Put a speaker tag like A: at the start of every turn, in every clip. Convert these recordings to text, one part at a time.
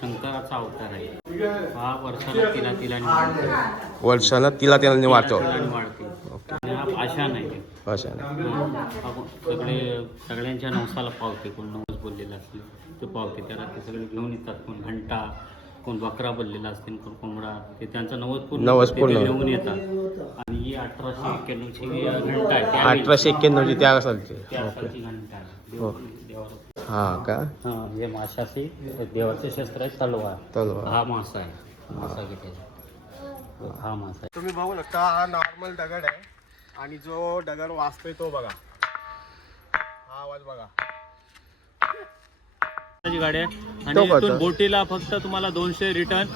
A: शंकराचा अवतार आहे. हा वर्षाला तिला तिला वाढते
B: वर्षाला तिला
A: तिला वाढते आणि हा पाषाण आहे सगळे सगळ्यांच्या नवसाला पावते. कोण नवस बोललेला असेल ते पावते. त्याला ते सगळे घेऊन येतात. कोण घंटा कोण बकरा बोललेला असतील कोण कोंबडा ते त्यांचा नवस पूर्ण. घेऊन येतात. आणि ही अठराशे एक्क्याण्णवची घंटा आहे.
B: अठराशे एक्क्याण्णवची त्या
A: घंटा
B: हो. का?
A: हा हे माशाचे देवाचे शस्त्र आहे तलवार.
B: तलवार.
A: हा मासा आहे. मासा किती हा मासा आहे.
B: तुम्ही बघू शकता हा नॉर्मल दगड आहे. आणि जो दगड वाचतोय तो बघा. हा आवाज बघा.
A: गाडी आहे. आणि? इथून बोटीला फक्त तुम्हाला दोनशे रिटर्न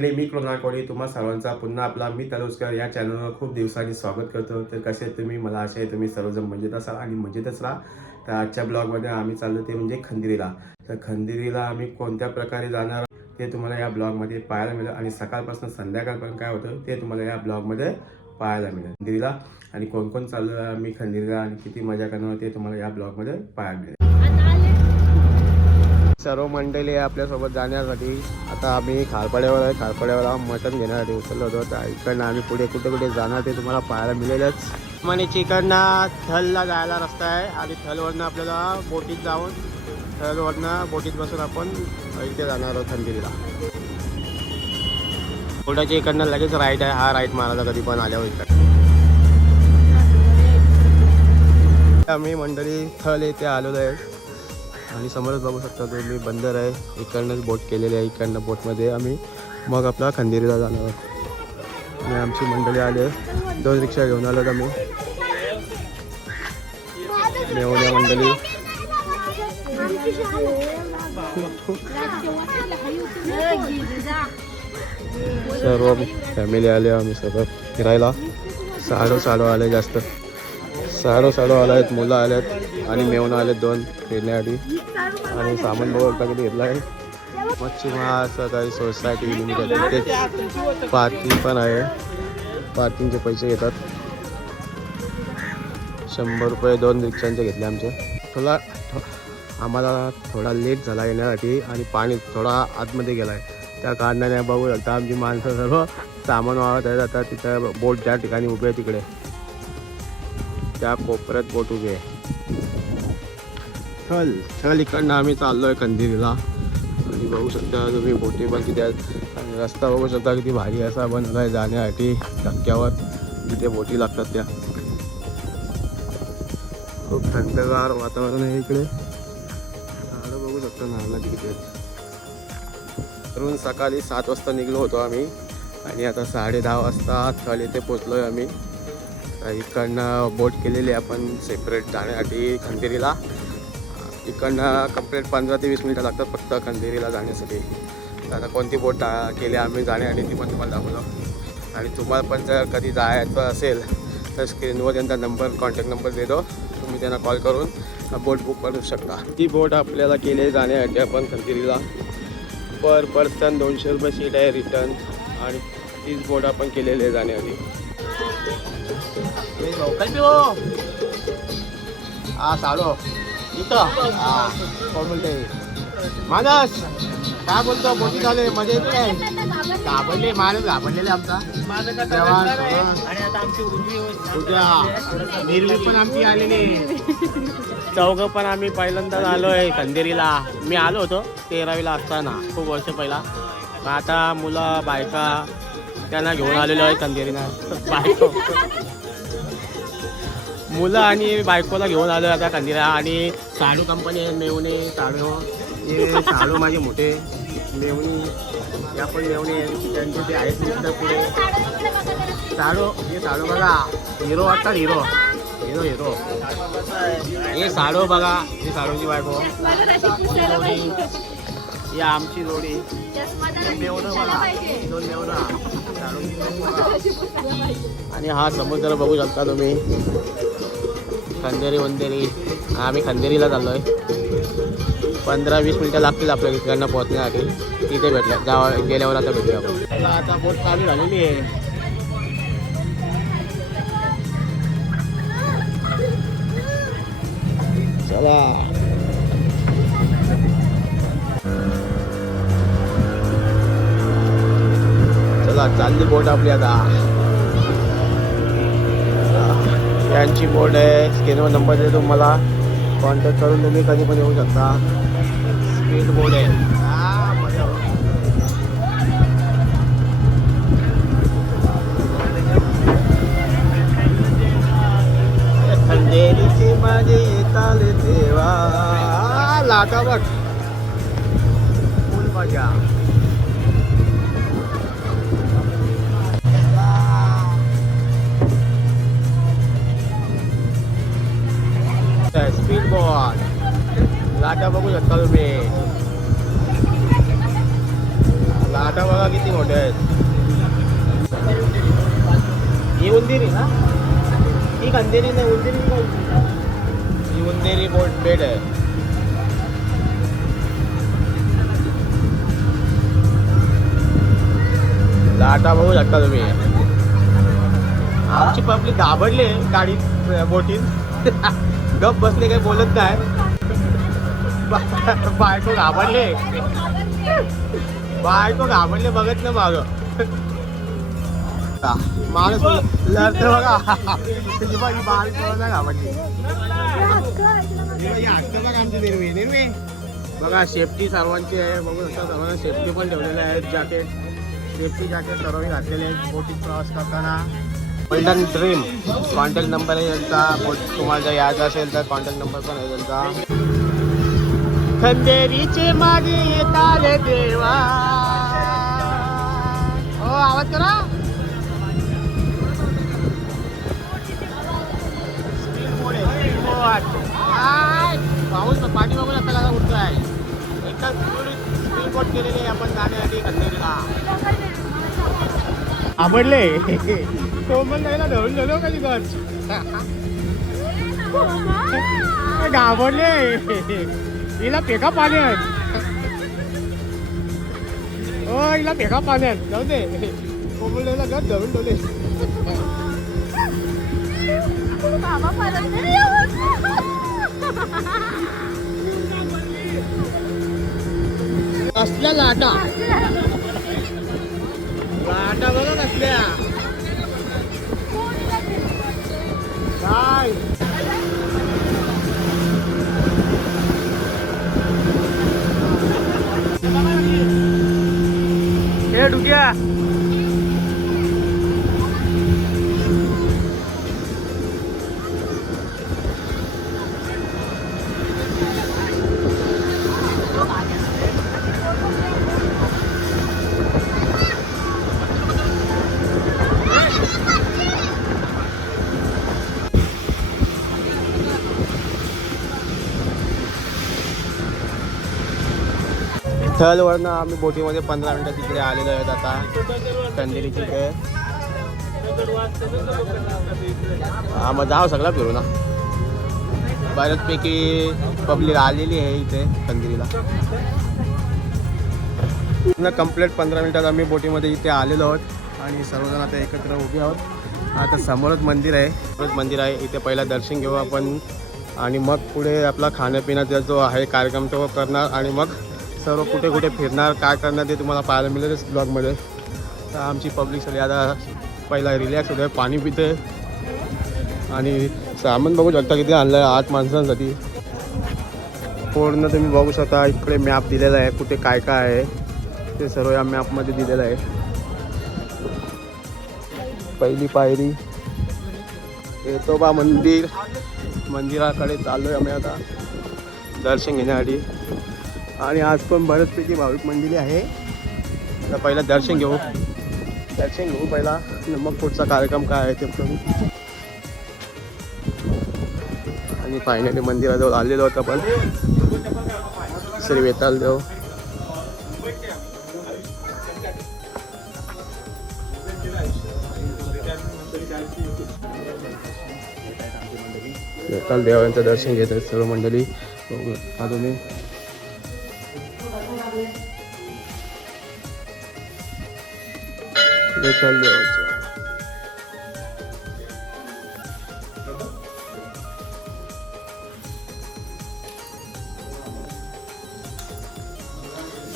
B: नमस्कार मंडळी मी कृणाल कोळी तुम्हा सर्वांचा पुन्हा आपला मी तलोस्कर या चॅनलवर खूप दिवसांनी स्वागत करतो. तर कसे तुम्ही? मला असे तुम्ही सर्वजण मजेत असाल आणि मजेतच राहा. तर आजच्या ब्लॉगमध्ये आम्ही चाललो ते म्हणजे खंदिरीला. तर खंदिरीला आम्ही कोणत्या प्रकारे जाणार ते तुम्हाला या ब्लॉगमध्ये पाहायला मिळेल आणि सकाळपासून संध्याकाळपर्यंत काय होतं ते तुम्हाला या ब्लॉगमध्ये पाहायला मिळेल. खंदिरीला आणि कोण कोण चाललो आम्ही खंदिरीला आणि किती मजा करणार ते तुम्हाला या ब्लॉगमध्ये पाहायला मिळेल. सर्व मंडळी आहे आपल्यासोबत जाण्यासाठी. आता आम्ही खारपाड्यावर आहे. खारपाड्यावर मटण घेण्यासाठी उचललो होतो. तर इकडनं आम्ही पुढे कुठे कुठे जाणार ते तुम्हाला पाहायला मिळेलच. म्हणजे चिकडनं थलला जायला रस्ता आहे आणि थलवरनं आपल्याला बोटीत जाऊन थलवरनं बोटीत बसून आपण इथे जाणार आहोत खंदिरीला बोटाच्या इकडनं लगेच राईट आहे. हा राईट मारायला कधी पण आल्यावर इकडे. आम्ही मंडळी थल येथे आलेलो आहे. आणि समोरच बघू शकता तुम्ही बंदर आहे. इकडनंच बोट केलेली आहे इकडनं बोटमध्ये आम्ही मग आपला खंदेरीला जाणार आहोत. आणि आमची मंडळी आले दोन रिक्षा घेऊन आलो आम्ही. मेवण्या मंडळी. सर्व फॅमिली आले आम्ही सर्व फिरायला. साडो साडो आले जास्त. साडो साडो आला आहेत मुलं आले आहेत आणि मेवणं आहेत दोन फिरण्यासाठी आणि सामान बघा किती घेतलं आहे. मच्छीमार काही सोसायटी लिमिटेड. तिथेच पार्किंग पण आहे. पार्किंगचे पैसे घेतात. शंभर रुपये दोन रिक्षांचे घेतले आमचे. थोडा आम्हाला थोडा लेट झाला येण्यासाठी आणि पाणी थोडा आतमध्ये गेला आहे त्या कारणाने बघू शकता आमची माणसं सर्व सामान वाहत आहेत. आता तिथं बोट ज्या ठिकाणी उभे आहे तिकडे. त्या कोपऱ्यात बोट उभी आहे. चल चल इकडनं आम्ही चाललो आहे कंदिरीला आणि बघू शकता तुम्ही बोटी पण तिथे आणि रस्ता बघू शकता किती भारी असा बनला आहे जाण्यासाठी धक्क्यावर. तिथे बोटी लागतात त्या. खूप थंडगार वातावरण आहे इकडे. झाडं बघू शकता नारळाची किती आहेत. तरुण सकाळी सात वाजता निघलो होतो आम्ही. आणि आता साडे दहा वाजता थळ इथे पोचलो आहे आम्ही. इकडनं बोट केलेली आहे आपण सेपरेट जाण्यासाठी खंदेरीला. इकडनं कंप्लीट पंधरा ते वीस मिनटं लागतात फक्त खंदेरीला जाण्यासाठी. तर आता कोणती बोट टा- केली आम्ही जाण्यासाठी ती पण तुम्हाला दाखवलं आणि तुम्हाला पण जर कधी जायचं असेल तर स्क्रीनवर त्यांचा नंबर कॉन्टॅक्ट नंबर देतो. तुम्ही त्यांना कॉल करून बोट बुक करू शकता. ती बोट आपल्याला केली जाण्यासाठी आपण खंदेरीला. पर पर्सन दोनशे रुपये सीट आहे रिटर्न आणि तीच बोट आपण केलेली आहे जाण्यासाठी हा साडो इथं हा कोण बोलते मानस काय बोलतो मोठी झाले मजा येते काय घाबरले माणूस घाबरलेले आमचा जवान, हा. उद्या निर्वी पण आमची आलेली चौघ पण आम्ही पहिल्यांदाच आलोय खंदेरीला मी आलो होतो तेरावीला असताना खूप वर्ष पहिला मग आता मुलं बायका त्यांना घेऊन आलेलो आहे खंदेरीला बायको. मुलं आणि बायकोला घेऊन आलो आता कंदिरा आणि साडू कंपनी आहे मेवणे साडू हे साडू माझे मोठे. मेवणी या पण मेवणे त्यांचे ते आहेत मित्र पुढे. साडू हे साडू बघा. हिरो वाटतात हिरो. Hero hero. हे साडू बघा. हे साडूची बायको. ही आमची जोडी. मेवणं बघा. दोन मेवणं. आणि हा समुद्र बघू शकता तुम्ही. खंदेरी वंदेरी. आम्ही खंदेरीला चाललो आहे पंधरा वीस मिनटं लागतील आपल्या तिकडनं पोहोचण्यासाठी. तिथे भेटलं जावा गेल्यावर आता भेटूया आपण. आता बोट चालू झालेली आहे. चला बोट आपली आता. यांची बोट आहे स्क्रीनवर नंबर देतो तुम्हाला. कॉन्टॅक्ट करून तुम्ही कधी पण येऊ शकता. स्पीड बोट आहे. माझे येताले देवा. लाटा बघ. फुल मजा. स्पीड लाटा बघू शकता तुम्ही लाटा बघा किती मोठ्या आहेत ही उंदिरी ना ही अंधेरी नाही उंदिरी नाही ही उंदेरी बोट बेड आहे लाटा बघू शकता तुम्ही आमची पब्लिक घाबरले गाडीत बोटीत गप बसले काही बोलत नाही. बायको घाबरले. बायको घाबरले बघत ना माग. माणूस लढत बघा. ही बघ, बायको घाबरली. ही आमची निर्वे निर्वे. बघा सेफ्टी सर्वांची आहे. बघू शकता सर्वांना सेफ्टी पण ठेवलेल्या आहेत. जॅकेट सेफ्टी जॅकेट सर्वांनी घातलेले आहेत. बोटीत प्रवास करताना. गोल्डन ड्रीम कॉन्टॅक्ट नंबर आहे त्यांचा तुम्हाला जर असेल तर कॉन्टॅक्ट नंबर पण आहे त्यांचा खंदेरीचे मागे येताले देवा। हो आवाज करा। पाऊस पाणी बघून आपल्याला आहे एकदा स्पीड बोट केलेली आपण जाण्यासाठी खंदेरीला आवडले? कोमल नाहीला धरून गेलो का तिकडच घाबरले? हिला पेका पाण्यात. हो हिला पेका पाण्यात. जाऊ दे. कोमल नाहीला घर धरून ठेवले.
C: बाबा
B: लाटा. हे डुक्या आम्ही बोटीमध्ये पंधरा मिनटं तिकडे आलेलो आहेत आता. कंदिली तिथे हा मग जाव सगळा फिरू ना बऱ्याचपैकी पब्लिक आलेली आहे इथे कंदिरीला पूर्ण कंप्लीट पंधरा मिनटात आम्ही बोटीमध्ये इथे आलेलो आहोत आणि सर्वजण आता एकत्र उभे आहोत. आता समोरच मंदिर आहे. समोरच मंदिर आहे. इथे पहिला दर्शन घेऊ आपण. आणि मग पुढे आपला खाण्यापिण्याचा जो आहे कार्यक्रम तो करणार आणि मग सर्व कुठे कुठे फिरणार काय करणार ते तुम्हाला पाहायला मिळेलच ब्लॉगमध्ये तर आमची पब्लिक सगळी आता पहिला रिलॅक्स होते पाणी पिते आणि सामान बघू शकता किती आणलं आहे आठ माणसांसाठी. पूर्ण तुम्ही बघू शकता इकडे मॅप दिलेला आहे कुठे काय काय आहे. ते सर्व या मॅपमध्ये दिलेलं आहे. पहिली पायरी. येतोबा मंदिर. मंदिराकडे चाललो आहे आम्ही आता. दर्शन घेण्यासाठी. आणि आज पण बऱ्याचपैकी भाविक मंडळी आहे. तर पहिला दर्शन घेऊ. दर्शन घेऊ पहिला. आणि मग पुढचा कार्यक्रम काय आहे ते पण आणि फायनली मंदिराजवळ आलेलो होतो आपण. श्री वेताल देव. देवांचं दर्शन घेत आहेत सर्व मंडळी. अजूनही हा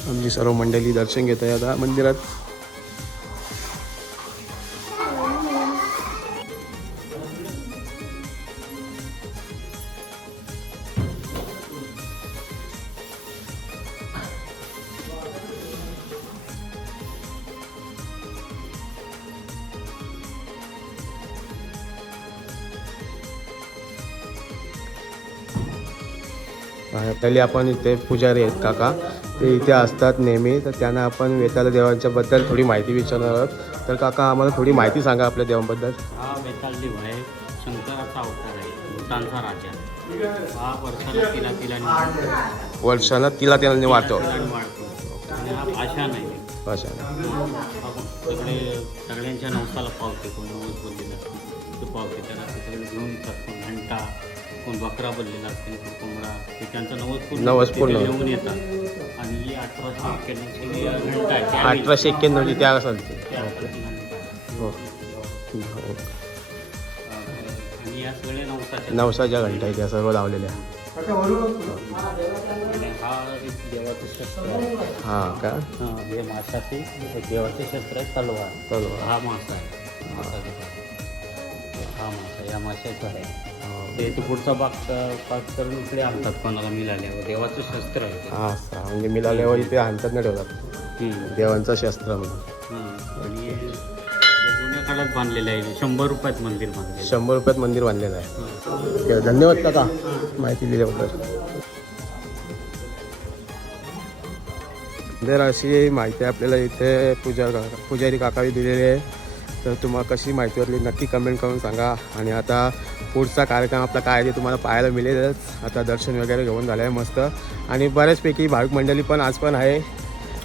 B: आमची सर्व मंडळी दर्शन घेत आहे आता मंदिरात. पहिली आपण इथे पुजारी आहेत काका. ते इथे असतात नेहमी. तर त्यांना आपण वेताला देवांच्या बद्दल थोडी माहिती विचारणार आहोत. तर काका आम्हाला थोडी माहिती सांगा आपल्या देवांबद्दल.
A: हा वेताळ देव आहे. शंकराचा अवतार आहे. भूतांचा राजा. हा वर्षाला तिला तिला
B: वर्षाला तिला त्याला वाटतो
A: वाढतो आणि हा भाषा नाही.
B: भाषा
A: सगळे सगळ्यांच्या नवसाला पावते. कोण नवस ते पावते. त्याला ते सगळे घेऊन घंटा. कोण बकरा बोललेला असते कोण कोंबडा ते त्यांचं नवस पूर्ण
B: नवस
A: तिथे
B: पूर्ण.
A: घेऊन येतात आणि ही अठराशे एक्क्याण्णवची घंटा आहे त्यावेळी-
B: अठराशे एक्क्याण्णवची त्या चालते
A: त्या अठराची घंटा आहे.
B: हो.
A: आणि या सगळ्या नवसाच्या
B: नवसाच्या घंटा आहेत त्या सर्व लावलेल्या
A: आणि हा एक देवाचं शस्त्र आहे
B: हा का
A: हा, हे माशाचे एक देवाचे शस्त्र आहे तलवार
B: तलवार.
A: हा मासा आहे मासा? हा मासा या माशाचा आहे
B: हो.
A: ते तो पुढचा भाग पाक करून इकडे आणतात कोणाला मिळाल्यावर. देवाचं शस्त्र आहे ते.
B: हा असा. म्हणजे मिळाल्यावर इथे हातात नाही ठेवतात
A: हम्म.
B: देवांचं शस्त्र म्हणून.
A: हा, आणि हे जुन्या काळात बांधलेलं आहे शंभर रुपयात मंदिर बांधलेलं
B: शंभर रुपयात मंदिर बांधलेलं आहे.
A: आहे.
B: ठीक आहे, धन्यवाद काका. माहिती दिल्याबद्दल तर अशी माहिती आपल्याला इथे पूजा पुजारी काकावी दिलेली आहे तर तुम्हाला कशी माहिती वाटली नक्की कमेंट करून सांगा. आणि आता पुढचा कार्यक्रम आपला काय आहे ते तुम्हाला पाहायला मिळेलच. आता दर्शन वगैरे घेऊन झालं आहे मस्त. आणि बऱ्याचपैकी भाविक मंडळी पण आज पण आहे.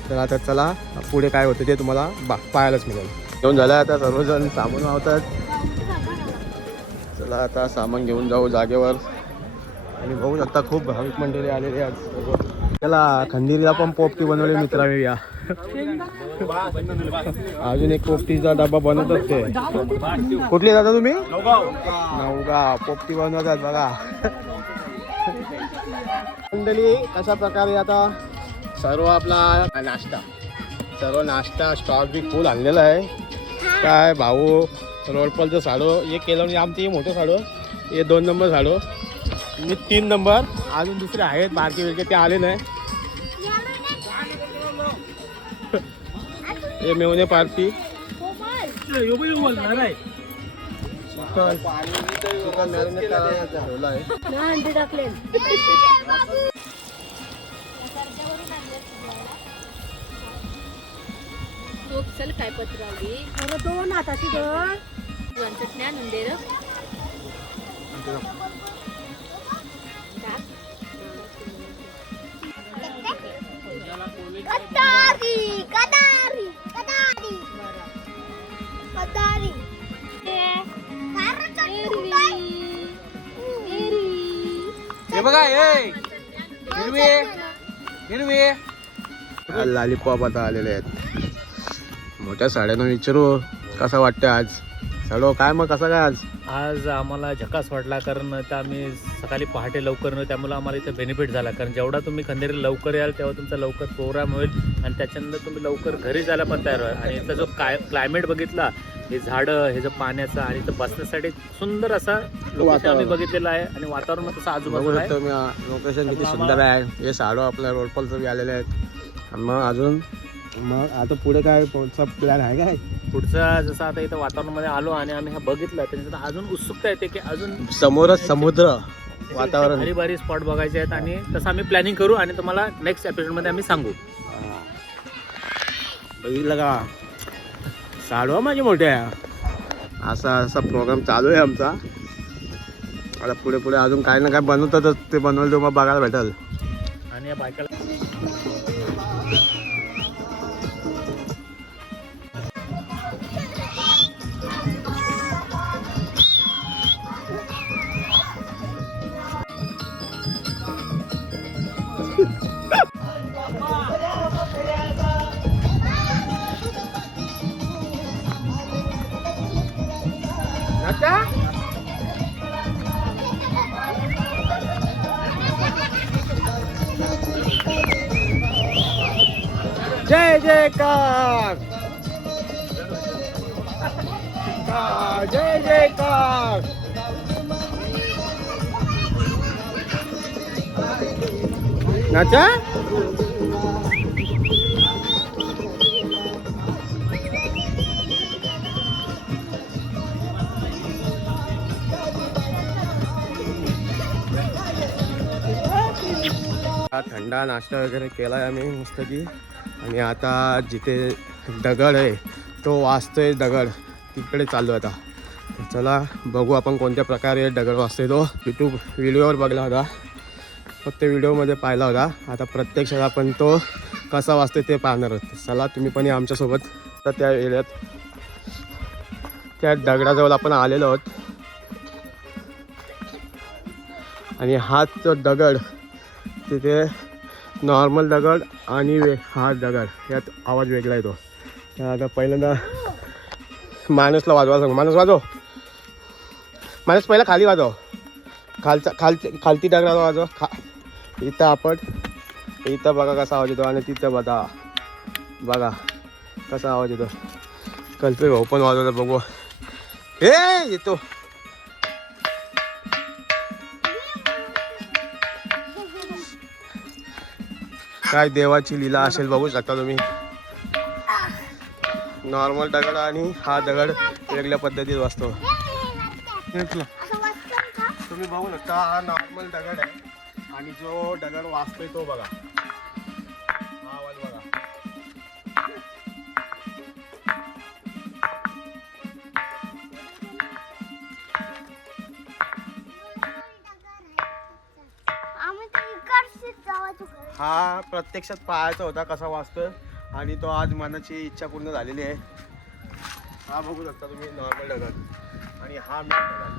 B: तर आता चला पुढे काय होतं ते तुम्हाला बा पाहायलाच मिळेल. घेऊन झालं आहे आता सर्वजण सामान आवतात चला आता सामान घेऊन जाऊ जागेवर. आणि बघू शकता खूप भाविक मंडळी आलेली आज चला खंदिरीला पण पोपटी बनवली मित्रा या. अजून एक पोपटीचा डबा बनवतात ते कुठली जाता तुम्ही? नवगाव. पोपटी बनवतात बघा. मंडळी कशा प्रकारे आता सर्व आपला नाश्ता? सर्व नाश्ता स्टॉक बी फुल आणलेला आहे. काय भाऊ रोडपलचं साडो एक केलं म्हणजे आमची मोठं साडो हे दोन नंबर साडो मी तीन नंबर. अजून दुसरे आहेत बारके बिरके ते आले नाही. हे मेवणे पार्टी
C: चल काय पत्र आली अरे दोन हाताची दोन र
D: हे बघा हे. हिरवी हिरवी
B: लॉलीपॉप आता आलेले आहेत. मोठ्या साड्यांना विचारू कसं वाटतं आज? साडो काय मग कसं काय आज?
E: आज आम्हाला झकास वाटला कारण आता आम्ही सकाळी पहाटे लवकर न त्यामुळे आम्हाला इथे बेनिफिट झाला. कारण जेवढा तुम्ही खंदेरी लवकर याल तेव्हा तुमचा लवकर प्रोग्राम होईल आणि त्याच्यानंतर तुम्ही लवकर घरी जायला पण तयार व्हाल. आणि इथला जो काय क्लायमेट बघितला हे झाडं हे जो पाण्याचं आणि इथं बसण्यासाठी सुंदर असा लोकेशन आम्ही. बघितलेलं आहे आणि वातावरण तसं आजूबाजूला आहे.
B: लोकेशन किती सुंदर आहे. हे साडो आपल्या रोडपलचं बी आलेले आहेत. मग अजून? मग आता पुढे काय पुढचा प्लॅन आहे काय?
E: पुढचं जसं आता इथं वातावरणामध्ये आलो आणि आम्ही हा बघितलं त्याच्यानंतर अजून उत्सुकता येते की अजून
B: समोरच समुद्र वातावरण.
E: भारी भारी स्पॉट बघायचे आहेत आणि तसं आम्ही प्लॅनिंग करू आणि तुम्हाला नेक्स्ट एपिसोडमध्ये आम्ही सांगू.
B: बघितलं का? साडवा माझे मोठे. आहे असा असा प्रोग्राम चालू आहे आमचा. आता पुढे पुढे अजून काय ना काय बनवतातच ते बनवलं तुम्हाला बघायला भेटेल.
E: आणि या बायकाला
B: नाचा? हा थंडा नाश्ता वगैरे केला आहे आम्ही मस्त की आणि आता जिथे दगड आहे तो वाचतोय दगड. तिकडे चाललो आता. चला बघू आपण कोणत्या प्रकारे दगड वाचतोय तो. यूट्यूब व्हिडिओवर बघला होता फक्त व्हिडिओमध्ये पाहिला होता. आता प्रत्यक्षात आपण तो कसा वाचतोय ते पाहणार आहोत. चला तुम्ही पण या आमच्यासोबत. तर त्या एरियात त्या दगडाजवळ आपण आलेलो आहोत. आणि हाच तो दगड तिथे नॉर्मल दगड आणि वे हा दगड यात आवाज वेगळा येतो. आता पहिल्यांदा माणूसला वाजवा सांग. माणूस वाजव. माणूस पहिला खाली वाजव. खालचा खालची खालती दगडाला वाजव. खा इथं आपण इथं बघा कसा आवाज येतो आणि तिथं बघा. बघा कसा आवाज येतो. कल्पे भाऊ पण वाजवतो बघू. हे येतो. काय देवाची लीला असेल बघू शकता तुम्ही. नॉर्मल दगड आणि हा दगड वेगळ्या पद्धतीत वाचतो तुम्ही बघू शकता हा नॉर्मल दगड आहे. आणि जो दगड वाचतोय तो बघा. हा आवाज बघा. हा प्रत्यक्षात पाहायचा होता कसा वाचतोय. आणि तो आज मनाची इच्छा पूर्ण झालेली आहे. हा बघू शकता तुम्ही नॉर्मल दगड आणि हा मेन दगड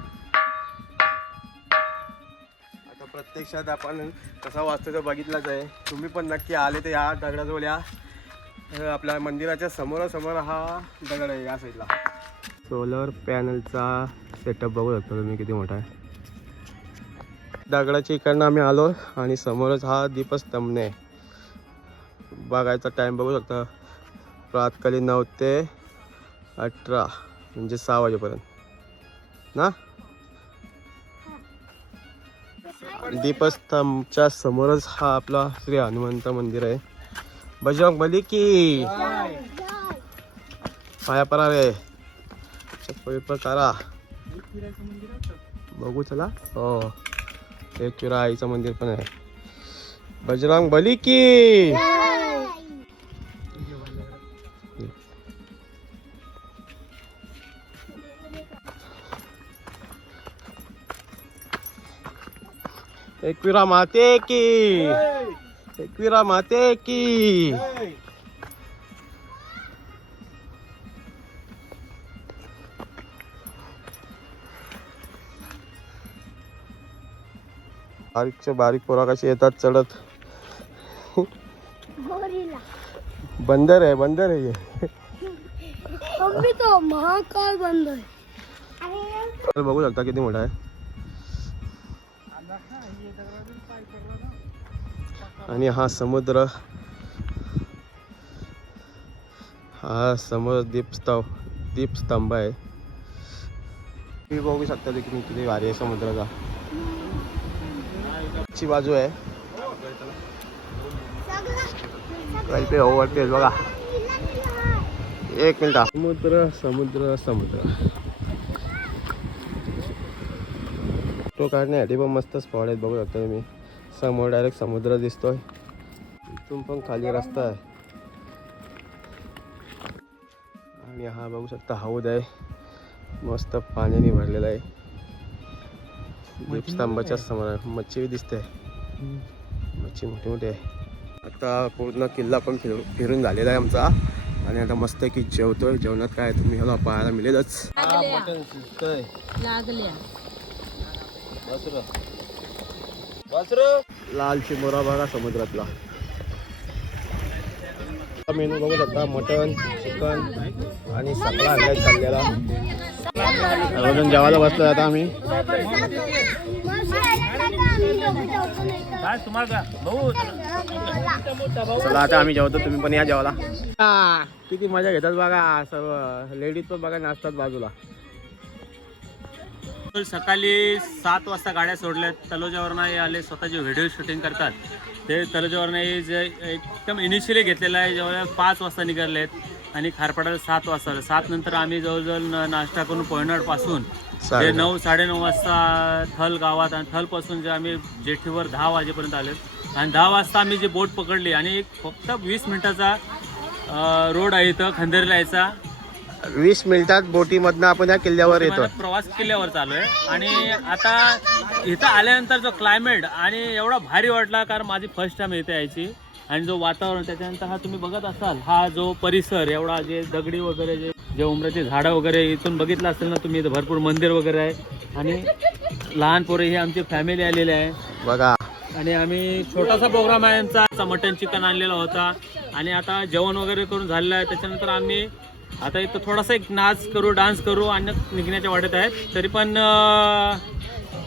B: प्रत्यक्षात आपण कसा वाचतो तो बघितलाच आहे. तुम्ही पण नक्की आले तर या दगडाजवळ या. आपल्या मंदिराच्या समोरासमोर हा दगड आहे या साईडला सोलर पॅनलचा सेटअप बघू शकता तुम्ही किती मोठा आहे. दगडाच्या इकडनं आम्ही आलो आणि समोरच हा दीपस्तंभ आहे. बघायचा टाईम बघू शकता. प्रातकाली नऊ ते अठरा म्हणजे सहा वाजेपर्यंत. ना? दीपस्तंभच्या समोरच हा आपला श्री हनुमंत मंदिर आहे. बजरंग बली की. पाया परा रे. चप्पल करा बघू चला. हो. एक चिरा आईचं मंदिर पण आहे. बजरंग बली की. एकविरा माते की. एकविरा माते की. बारीकच्या बारीक पोरा कशी येतात चढत?
F: गोरीला
B: बंदर आहे बंदर आहे. हे.
F: मम्मी तो महाकाय बंद आहे.
B: तर बघू शकता किती मोठा आहे. आणि हा समुद्र हा समुद्र दीपस्तव दीपस्तंभ आहे. तुम्ही बघू शकता की किती किती भारी आहे समुद्राचा. ची बाजू आहे. आहे बघा. एक मिनिट समुद्र समुद्र समुद्र. फोटो काढण्यासाठी पण मस्त स्पॉट आहेत बघू शकता तुम्ही. समोर डायरेक्ट समुद्र दिसतोय. इथून पण खाली रस्ता आहे. आणि हा बघू शकता हौद आहे. मस्त पाण्याने भरलेला आहे. दीपस्तंभाच्या समोर. मच्छी दिसते मच्छी मोठी मोठी आहे. आता पूर्ण किल्ला पण फिर फिरून झालेला आहे आमचा. आणि आता मस्त की जेवतोय. जेवणात काय तुम्ही ह्याला पाहायला मिळेलच.
C: लागल्या.
B: लाल चिमोरा बघा समुद्रातला. मेनू बघू शकता मटन चिकन आणि सगळा आणलाय चाललेला. सर्वजण जेवायला बसलो आता आम्ही. चला आता आम्ही जेवतो तुम्ही पण या जेवायला. हा, किती मजा घेतात बघा सर्व लेडीज पण बघा नाचतात बाजूला.
E: सकाळी सात वाजता गाड्या सोडल्यात तलोजावरनं हे आले स्वतःचे व्हिडिओ शूटिंग करतात ते तलोजावरनं हे जे एकदम इनिशियली घेतलेलं आहे जवळ पाच वाजता निघालेत आणि खारपाड्याला सात वाजता आलं. सात नंतर आम्ही जवळजवळ नाश्ता करून पोयनाडपासून ते. नऊ साडेनऊ वाजता थल गावात आणि थलपासून जे आम्ही जेठीवर दहा वाजेपर्यंत आले आणि दहा वाजता आम्ही जी बोट पकडली आणि एक फक्त वीस मिनिटाचा रोड आहे इथं खंदेरीला यायचा
B: वीस मिनिटात बोटीमधनं आपण या किल्ल्यावर येतो.
E: प्रवास किल्ल्यावर चालू आहे. आणि आता इथं आल्यानंतर जो क्लायमेट आणि एवढा भारी वाटला कारण माझी फर्स्ट टाइम इथे यायची. आणि जो वातावरण त्याच्यानंतर हा तुम्ही बघत असाल हा जो परिसर एवढा जे दगडी वगैरे जे जे उमराची झाडं वगैरे इथून बघितलं असेल ना तुम्ही इथं भरपूर मंदिर वगैरे आहे. आणि लहान पोरे ही आमची फॅमिली आलेली आहे.
B: बघा.
E: आणि आम्ही छोटासा प्रोग्राम आहे आमचा. मटन चिकन आणलेला होता. आणि आता जेवण वगैरे करून झालेलं आहे. त्याच्यानंतर आम्ही आता इथं थोडासा एक नाच करू डान्स करू आणि निघण्याच्या वाटत आहेत. तरी पण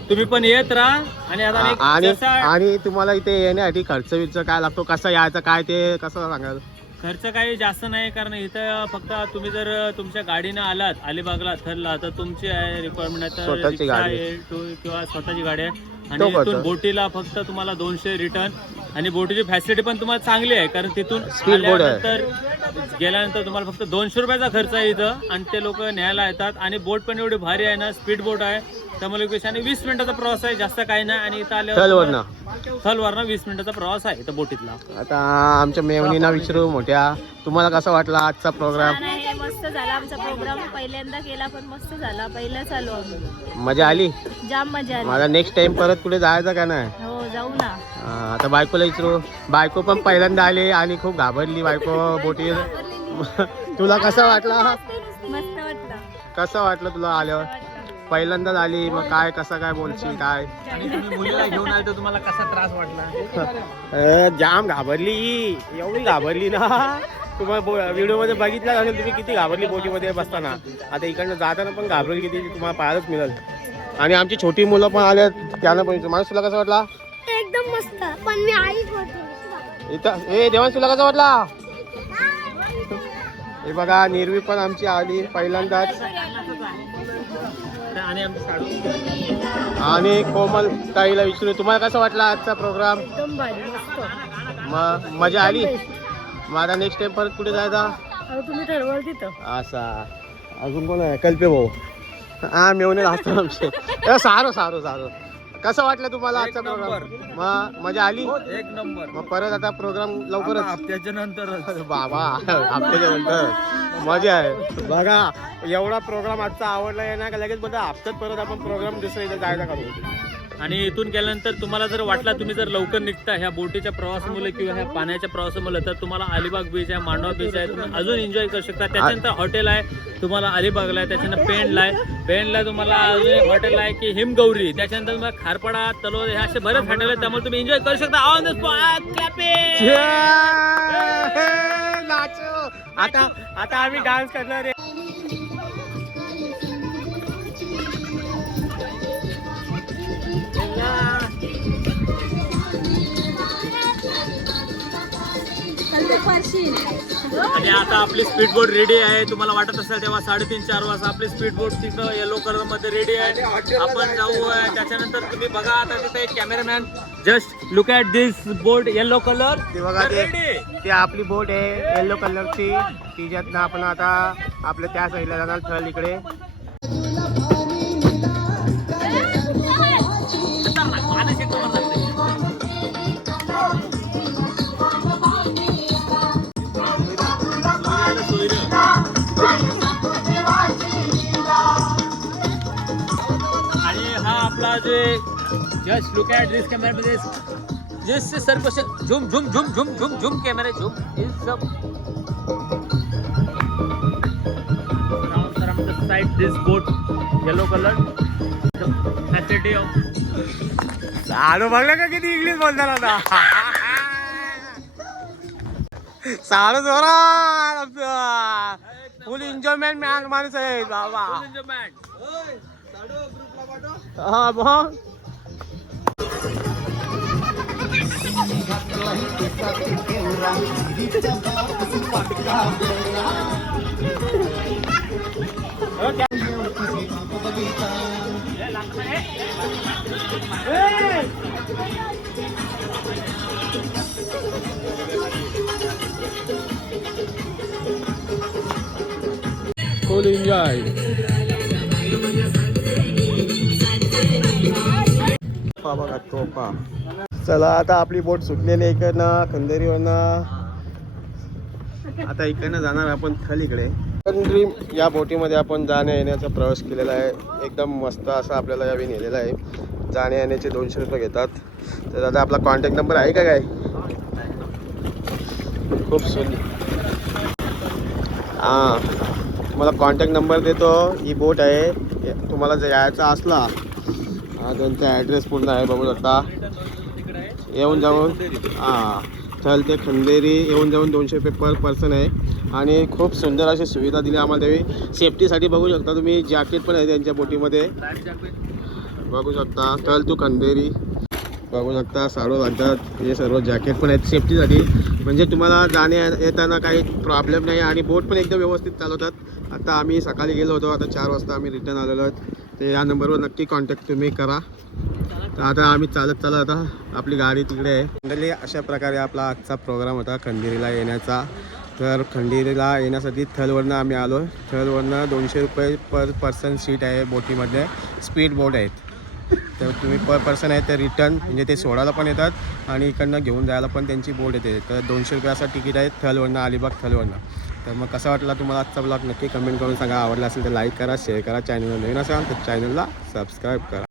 E: तुम्ही पण येत राहा. आणि आता
B: आणि
E: जसा
B: आणि तुम्हाला इथे येण्यासाठी खर्च विर्च काय लागतो? कसा यायचा काय ते कसं सांगाल?
E: खर्च काही जास्त नाही कारण इथं फक्त तुम्ही जर तुमच्या गाडीनं आलात अलिबागला ठरला तर तुमची आहे रिक्वायरमेंट आहे तर
B: स्वतःची
E: रिक्षा
B: गाडी.
E: आहे टू- किंवा स्वतःची गाडी आहे. आणि
B: तो
E: इथून
B: करतो.
E: बोटीला फक्त तुम्हाला दोनशे रिटर्न आणि बोटीची फॅसिलिटी पण तुम्हाला चांगली आहे कारण तिथून
B: Speed boat आहे.
E: आल्यानंतर गेल्यानंतर तुम्हाला फक्त दोनशे रुपयाचा खर्च आहे इथं आणि ते लोक न्यायला येतात आणि बोट पण एवढी भारी आहे ना स्पीड बोट आहे त्यामुळे विशेष आणि वीस मिनिटाचा प्रवास आहे जास्त काही नाही. आणि इथं आल्यावर
B: थलवरनं
E: थलवरनं वीस मिनिटाचा प्रवास आहे इथं बोटीतला.
B: आता आमच्या मेवणीना विचारू मोठ्या. तुम्हाला कसा वाटला आजचा प्रोग्राम
C: छान आहे मस्त झाला आमचा प्रोग्राम पहिल्यांदा केला पण मस्त झाला. पहिलाच आलो आम्ही.
B: मजा आली?
C: जाम मजा आली.
B: मला नेक्स्ट टाइम परत कुठे जायचं का नाही?
C: हो जाऊ ना.
B: हा, आता बायकोला विचारू. बायको पण पहिल्यांदा आली आणि खूप घाबरली बायको बोटी तुला कसं वाटला?
C: मस्त वाटलं.
B: कसं वाटलं तुला आल्यावर? पहिल्यांदाच आली मग काय कसं काय बोलशील काय?
E: आणि तुम्ही मुलीला घेऊन आले तर तुम्हाला कसा त्रास वाटला?
B: जाम घाबरली एवढी घाबरली ना. तुम्हाला व्हिडिओमध्ये बघितलं असेल तुम्ही किती घाबरली बोटीमध्ये बसताना. आता इकडनं जाताना पण घाबरली किती तुम्हाला पाहायलाच मिळेल. आणि आमची छोटी मुलं पण आले त्यांना पण. माणूस तुला कसं वाटला?
F: एकदम मस्त. पण मी आईच होती.
B: इथं ए देवांश तुला कसं वाटला? हे बघा निर्वी पण आमची आली पहिल्यांदाच.
E: आणि
B: कोमल ताईला विचारू तुम्हाला कसं वाटला आजचा प्रोग्राम
C: एकदम भारी मस्त.
B: मग मजा आली? मग आता नेक्स्ट टाइम परत कुठे जायचा?
C: तुम्ही ठरवाल तिथं.
B: असा. अजून कोण आहे? कल्पे भाऊ. हा मेवणे असतो आमचे. ए, सारो सारो सारो. कसं वाटलं तुम्हाला आजचा प्रोग्राम मग मजा आली?
D: एक नंबर.
B: मग परत आता प्रोग्राम लवकरच.
D: त्याच्या नंतर
B: बाबा हप्त्याच्या नंतर. मजा आहे. बघा एवढा प्रोग्राम आजचा आवडला आहे ना का लगेच बघा हप्त्यात परत आपण प्रोग्राम दुसऱ्या इथे जायला करू
E: आणि इथून गेल्यानंतर तुम्हाला जर वाटला तुम्ही जर लवकर निघता ह्या बोटीच्या प्रवासामुळे किंवा ह्या पाण्याच्या प्रवासामुळे तर तुम्हाला अलिबाग बीच आहे मांडवा बीच आहे तुम्ही अजून एन्जॉय करू शकता. त्याच्यानंतर हॉटेल आहे तुम्हाला अलिबागला आहे त्याच्यानंतर पेंडला आहे. पेंडला तुम्हाला अजून एक हॉटेल आहे की हिमगौरी. त्याच्यानंतर तुम्हाला खारपाडा तलोर हे असे बरेच हॉटेल आहेत त्यामुळे तुम्ही एन्जॉय करू शकता. ऑन द स्पॉट
B: आता आता आम्ही डान्स करणार आहे.
E: आणि आता आपली स्पीड बोट रेडी आहे. तुम्हाला वाटत असेल तेव्हा साडेतीन चार वाजता आपली स्पीड बोट तिथं येलो कलरमध्ये रेडी आहे. आपण जाऊ. त्याच्यानंतर तुम्ही बघा आता तिथे एक cameraman just look at this boat yellow colour
B: ते बघा ते आपली बोट आहे येलो कलरची तिच्यातनं आपण आता आपल्या त्या साईडला जाणार थळ इकडे.
E: Just look at this camera मध्ये just sir question zoom zoom zoom zoom zoom zoom camera zoom is Now, sir, on the side, this boat, yellow color, the facility of
B: साडू बघलं का किती इंग्लिश बोलताना आता? साडू जोरात आमचा. फुल एन्जॉयमेंट मॅन माणूस आहे बाबा. हा मग? फुल एन्जॉय बघा तोफा चला आता आपली बोट सुटलेली आहे इकडनं खंदेरीवरनं. आता इकडनं जाणार आपण थलीकडे ड्रीम या बोटीमध्ये आपण जाण्या येण्याचा प्रवास केलेला आहे. एकदम मस्त असा आपल्याला यावेळी नेलेला आहे. जाण्या येण्याचे दोनशे रुपये घेतात. तर दादा आपला कॉन्टॅक्ट नंबर आहे का काय? खूप सुंदर. हां तुम्हाला कॉन्टॅक्ट नंबर देतो. ही बोट आहे. तुम्हाला जर यायचा असला हा त्यांचा ॲड्रेस पूर्ण आहे बघू शकता. येऊन जाऊन हां चल ते खंदेरी येऊन जाऊन दोनशे रुपये पर पर्सन आहे. आणि खूप सुंदर अशी सुविधा दिली आम्हाला त्यावेळी सेफ्टीसाठी बघू शकता तुम्ही जॅकेट पण आहे त्यांच्या बोटीमध्ये. बघू शकता चल तू खंदेरी बघू शकता साडू लागतात हे सर्व जॅकेट पण आहेत सेफ्टीसाठी म्हणजे तुम्हाला जाण्या येताना काही प्रॉब्लेम नाही आणि बोट पण एकदम व्यवस्थित चालवतात. आता आम्ही सकाळी गेलो होतो आता चार वाजता आम्ही रिटर्न आलेलो आहोत. तर या नंबरवर नक्की कॉन्टॅक्ट तुम्ही करा. तर आता आम्ही चालत चालत आता आपली गाडी तिकडे आहे. मंडळी अशा प्रकारे आपला आजचा प्रोग्राम होता खंडेरीला येण्याचा. तर खंडेरीला येण्यासाठी थलवरनं आम्ही आलो. थलवरनं दोनशे रुपये पर पर्सन सीट आहे बोटीमध्ये. स्पीड बोट आहेत. तर तुम्ही पर पर्सन आहे तर रिटर्न म्हणजे ते सोडायला पण येतात आणि इकडनं घेऊन जायला पण त्यांची बोट येते. तर दोनशे रुपये असं तिकीट आहे थलवरनं अलिबाग थलवरनं. तर मग कसा वाटला तुम्हाला आजचा ब्लॉग नक्की कमेंट करून सांगा. आवडला असेल तर लाईक करा शेअर करा. चॅनलला नवीन असाल तर चॅनलला सबस्क्राईब करा.